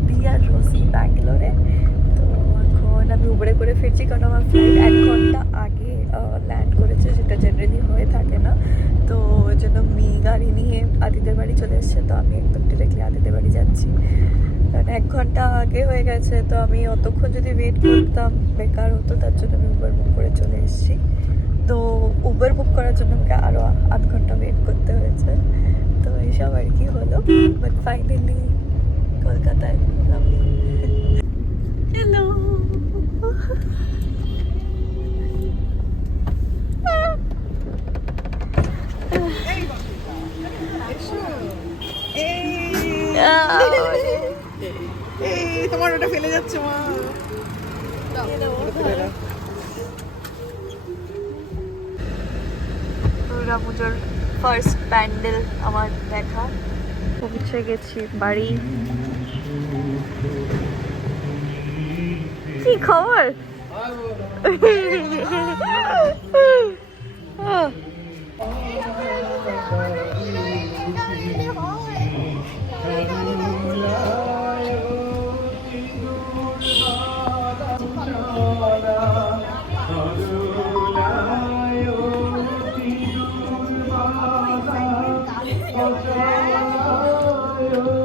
আদি আর রোজি ব্যাঙ্গালোরে। তো এখন আমি উবরে করে ফিরছি, কারণ আমার ফ্লাইট 1 ঘন্টা আগে ল্যান্ড করেছে, যেটা জেনারেলি হয়ে থাকে না। তো ওই জন্য গাড়ি নিয়ে আদিদের বাড়ি চলে এসছে। তো আমি একদম ডিরেক্টলি আদিদের বাড়ি যাচ্ছি, কারণ 1 ঘন্টা আগে হয়ে গেছে। তো আমি অতক্ষণ যদি ওয়েট করতাম বেকার হতো, তার জন্য আমি উবার বুক করে চলে এসেছি। তো উবার বুক করার জন্য আমাকে আরও 8 ঘন্টা ওয়েট করতে হয়েছে। তো এইসব আর কি হলো, বাট ফাইনালি কলকাতায় এলাম। হ্যালো, তোমার ওটা ফেলে যাচ্ছে মা। দুর্গা পুজোর ফার্স্ট প্যান্ডেল আমার দেখা। পৌঁছে গেছি বাড়ি। কি খবর?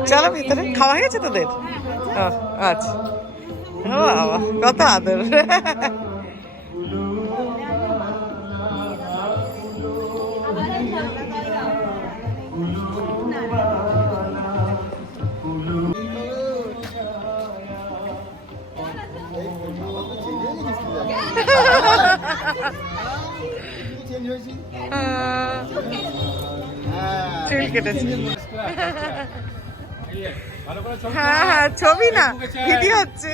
চলো ভিতরে। খাওয়া হয়ে গেছে তোদের? আচ্ছা, ও বাবা কত আদর। চুল কেটেছি। হ্যাঁ হ্যাঁ, ছবি না ভিডিও হচ্ছে।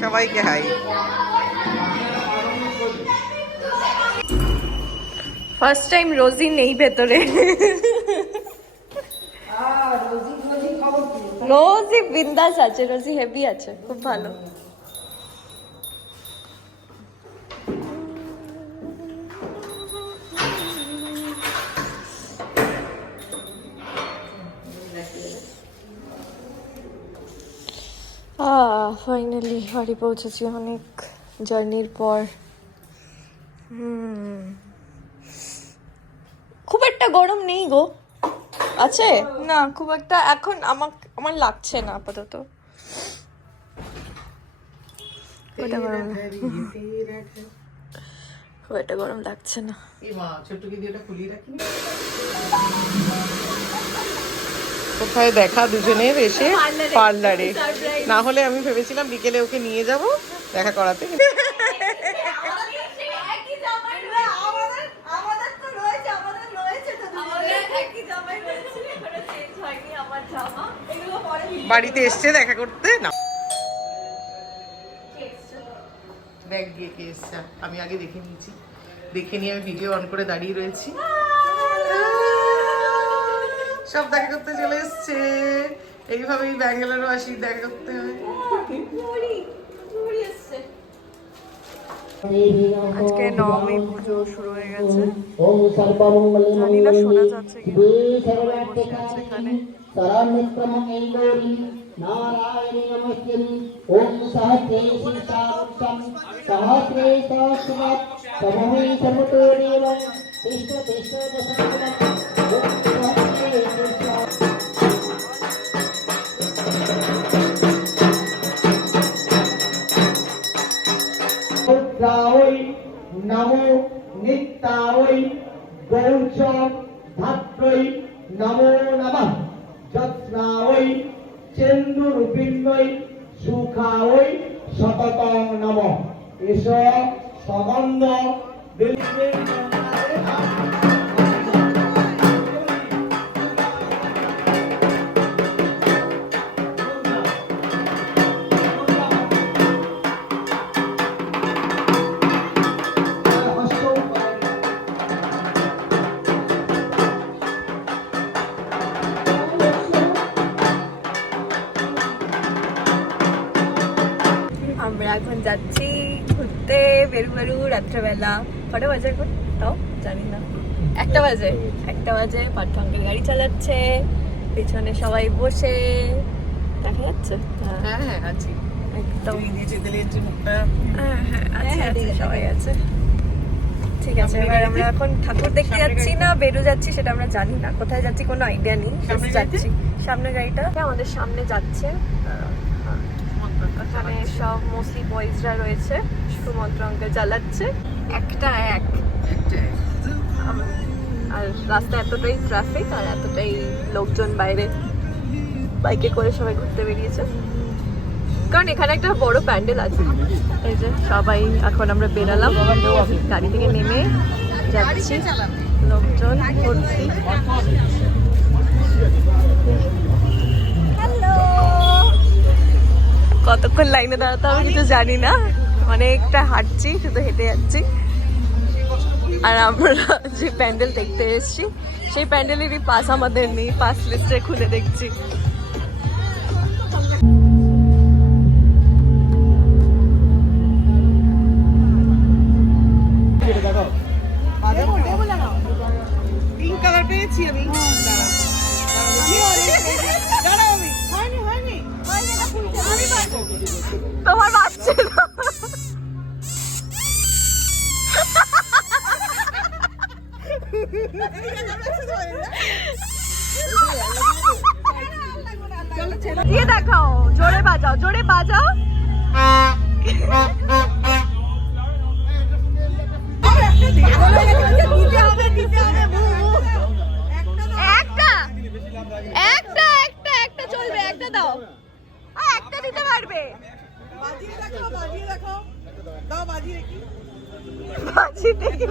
সবাইকে হাই। ফার্স্ট টাইম রোজি নেই ভেতরে। রোজি বিন্দাস আছে, রোজি হেভি আছে, খুব ভালো। ফাইনালি বাড়ি পৌঁছেছি অনেক জার্নির পর। খুব একটা গরম নেই গো, আছে না খুব একটা এখন আমার লাগছে না আপাতত। খুব একটা গরম লাগছে না। কোথায় দেখা দুজনের এসে পার্লারে। না হলে আমি ভেবেছিলাম বিকেলে ওকে নিয়ে যাব দেখা করাতে। বাড়িতে এসছে দেখা করতে না। দেখ গিয়ে কে এসছে, আমি আগে দেখে নিয়েছি। দেখে নিয়ে আমি ভিডিও অন করে দাঁড়িয়ে রয়েছি। সব দেখা করতে চলে এসছে। এইভাবেই ব্যাঙ্গালোরও আসি, দেখা করতে হয়। আজকে নবমী পুজো শুরু হয়ে গেছে। জানি না শোনা যাচ্ছে কি সবাই বসে আছে এখানে। नारायणी नमस्ते ओम सहस्रे शीर्षाक्षं सहस्रे सहस्रवत् समवे समतोरेवं तिष्ठ तिष्ठ दशमलम् ओम सहस्रे शीर्षा रुद्रावै नमो नित्यावै गौच धात्रै नमो नमः যত্নাওই চেন্দুরূপিণ্যই সুখাওই সততং নমঃ। এস সগন্ধ যাচ্ছি ঘুরতে বেরু রাত্রেবেলা। কটা বাজে এখন তাও জানি না, 1টা বাজে। 1টা বাজে, পার্থঙ্কের গাড়ি চালাচ্ছে, পেছনে সবাই বসে, দেখা যাচ্ছে? হ্যাঁ হ্যাঁ আছি একদম। হ্যাঁ আছে, আছে, সবাই আছে। ঠিক আছে, এবার আমরা এখন ঠাকুর দেখতে যাচ্ছি না বেরু যাচ্ছি সেটা আমরা জানি না, কোথায় যাচ্ছি কোনো আইডিয়া নেই, just যাচ্ছি। সামনের গাড়িটা আমাদের সামনে যাচ্ছে, ওখানে সব মোস্টলি বয়েজরা রয়েছে, সুমন্ত্র অঙ্কেল চালাচ্ছে, একটা এক। আর রাস্তা এতটাই ট্রাফিক আর এতটাই লোকজন বাইরে বাইকে করে সবাই ঘুরতে বেরিয়েছে, কারণ এখানে একটা বড় প্যান্ডেল আছে। এই যে সবাই এখন আমরা বেরালাম, গাড়ি থেকে নেমে যাচ্ছি, লোকজন ভর্তি। হ্যালো, কতক্ষণ লাইনে দাঁড়াতে হবে কিছু জানি না, অনেকটা হাঁটছি, শুধু হেঁটে যাচ্ছি। আর আমরা যে প্যান্ডেল দেখতে এসেছি সেই প্যান্ডেলেরই পাস আমাদের নেই, পাস লিস্টে খুলে দেখছি। পিঙ্ক কালার পেয়েছি আমি। তোমার বাচ্চা না। দিয়ে দেখাও, জোরে বাজাও, জোরে বাজাও। একটা একটা একটা একটা চলবে, একটা দাও, একটা দিতে পারবে। বাজি দেখি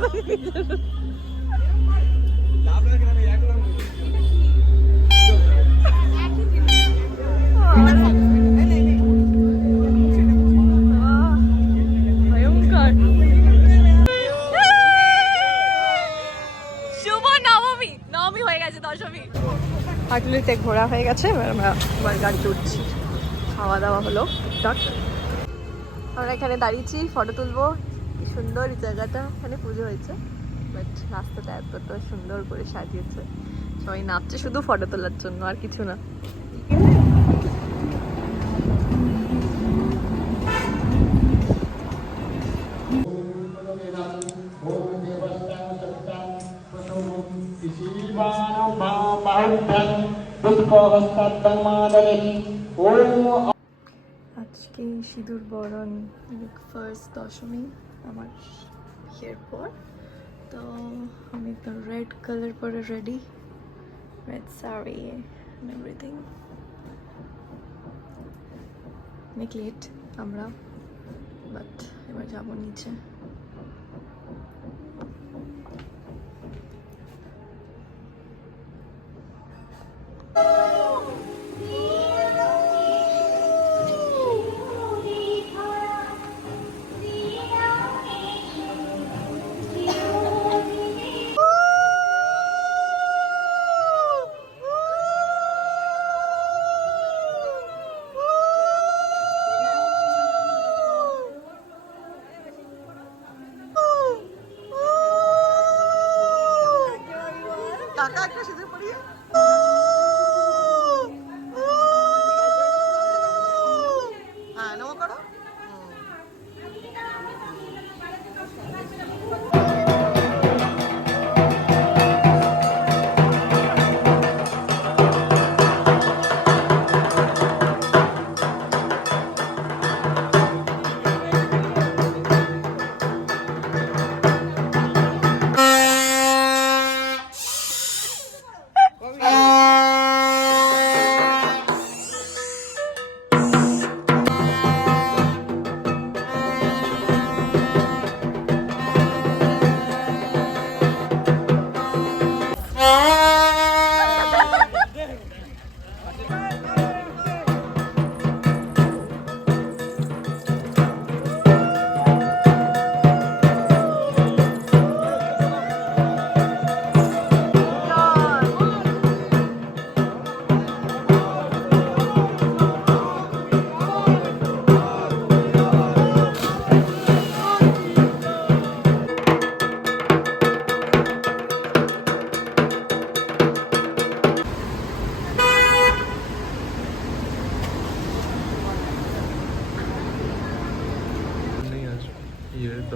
ভয়ঙ্কর। শুভ নবমী, নবমী হয়ে গেছে, দশমী। হাটুলিতে ঘোরা হয়ে গেছে, এবার আমরা গাড়ি উঠছি, খাওয়া দাওয়া হলো টুকটাক। আমরা এখানে দাঁড়িয়েছি, ফটো তুলবো। কি সুন্দর এই জায়গাটা, এখানে পুজো হয়েছে, বাট রাস্তাটা এতটা সুন্দর করে সাজিয়েছে, সবাই নাচছে শুধু ফটো তোলার জন্য, আর কিছু না। আজকে সিঁদুর বরণ, ফার্স্ট দশমী আমার বিয়ের পর, তো আমি তো রেড কালার পরে ready, red sari and everything. অনেক লেট আমরা, বাট এবার যাবো নিচে। টাকা একটা সিঁদুর পরিয়ে হ্যাঁ নমো করো।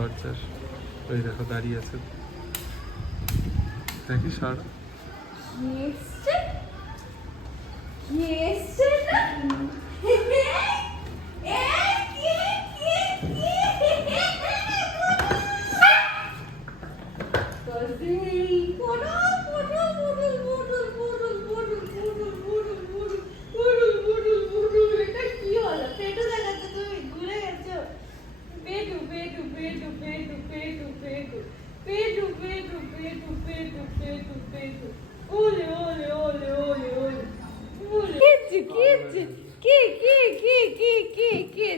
লজ্জার। ওই দেখো দাঁড়িয়ে আছে, দেখি সারা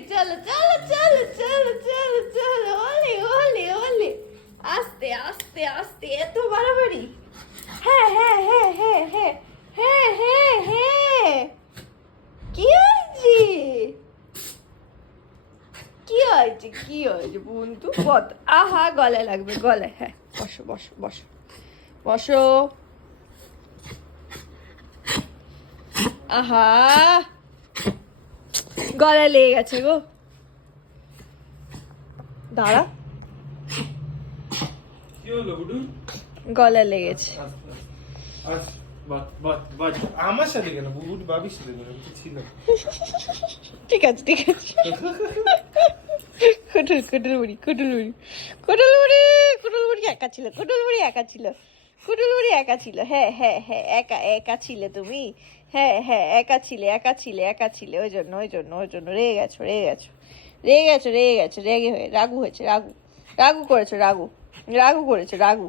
চলো চলো চলো চলো চলো চলো ওলে ওলে ওলে আস্তে আস্তে আস্তে এত বাড়াবাড়ি হ্যাঁ হ্যাঁ হ্যাঁ হ্যাঁ হ্যাঁ হ্যাঁ হ্যাঁ হ্যাঁ কি হয়েছে কি হয়েছে কি হয়েছে বন্ধু বল আহা গলায় লাগবে গলায় হ্যাঁ বসো বসো বসো বসো আহা গলায় লেগে গেছে গো দাঁড়া কি হলো গুডু? গলায় লেগেছে আমার সাথে কেন, বুবুর বাবির সাথে কেন? ছিল ঠিক আছে ঠিক আছে কুটুল কুটুল বুড়ি কুটুল বুড়ি কুটুল বুড়ি কুটুল বুড়ি একা ছিল কুটুল বুড়ি একা ছিল কুটুল বুড়ি একা ছিল হ্যাঁ হ্যাঁ হ্যাঁ একা একা ছিলে তুমি হ্যাঁ হ্যাঁ একা ছিলে একা ছিলে একা ছিলে ওই জন্য ওই জন্য ওই জন্য রেগে গেছো রেগে গেছো রেগে গেছো রেগে গেছো রেগে হয়ে রাগু হয়েছে রাগু রাগু করেছো রাগু রাগু করেছো রাগু